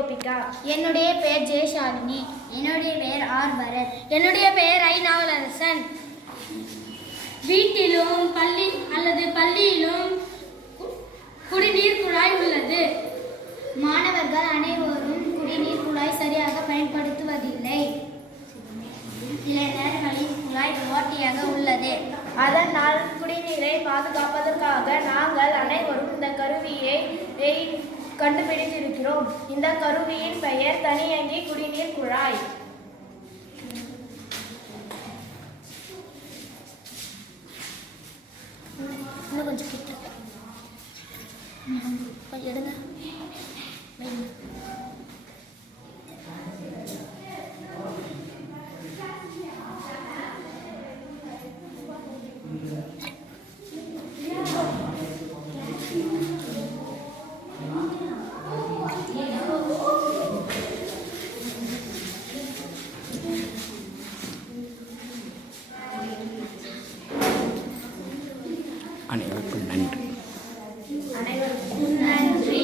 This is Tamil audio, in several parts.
கோபிகா. என்னுடைய பெயர் ஜெயசாலினி. என்னுடைய பெயர் ஆர் பரத். என்னுடைய பெயர் ஐ நாவலரசன். வீட்டிலும் பள்ளியிலும் குடிநீர் குழாய் உள்ளது. மாணவர்கள் அனைவரும் குடிநீர் குழாய் சரியாக பயன்படுத்துவதில்லை. சில நேரங்களில் குழாய் ஓட்டையாக உள்ளது. அதனால் குடிநீரை பாதுகாப்பதற்காக நாங்கள் அனைவரும் இந்த கருவியை கண்டுபிடித்திருக்கிறோம். இந்த கருவியின் பெயர் தனியங்கி குடிநீர் குழாய். இன்னும் கொஞ்சம் கிட்ட எடுங்க. அனைவருக்கும் நன்றி. அனைவருக்கும் நன்றி.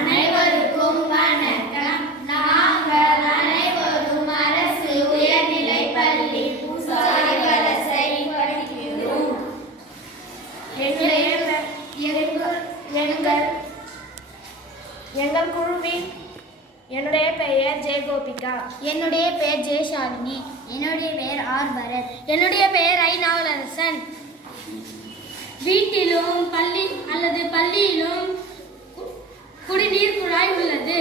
அனைவருக்கும் வணக்கம். நாங்கள் அனைவரும் அரசு உயர்நிலைப் பள்ளி பூசாரி வலசை படிக்கிறோம். எங்கள் குழுவின் என்னுடைய பெயர் ஜெயகோபிகா. என்னுடைய பெயர் ஜெயசாலினி. என்னுடைய பெயர் ஆர் பரத். என்னுடைய பெயர் ஐ நாவலரசன். வீட்டிலும் பள்ளியிலும் குடிநீர் குழாய் உள்ளது.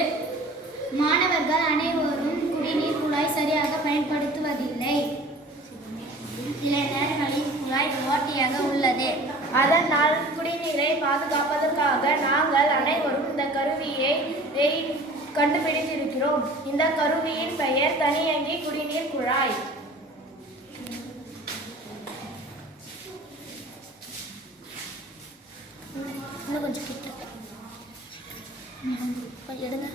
மாணவர்கள் அனைவரும் குடிநீர் குழாய் சரியாக பயன்படுத்துவதில்லை. சில நேரங்களில் குழாய் ஓட்டையாக உள்ளது. அதனால் குடிநீரை பாதுகாப்பதற்காக நாங்கள் அனைவரும் இந்த கருவியை கண்டுபிடித்திருக்கிறோம். இந்த கருவியின் பெயர் தனியங்கி குடிநீர் குழாய். இன்னும் கொஞ்சம் கிட்ட எடுங்க.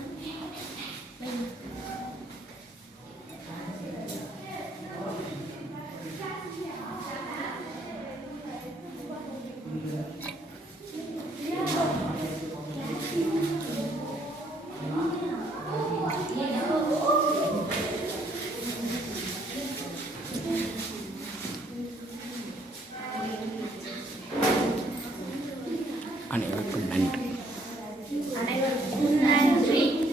அனைவருக்கும் நன்றி. அனைவருக்கும் நன்றி.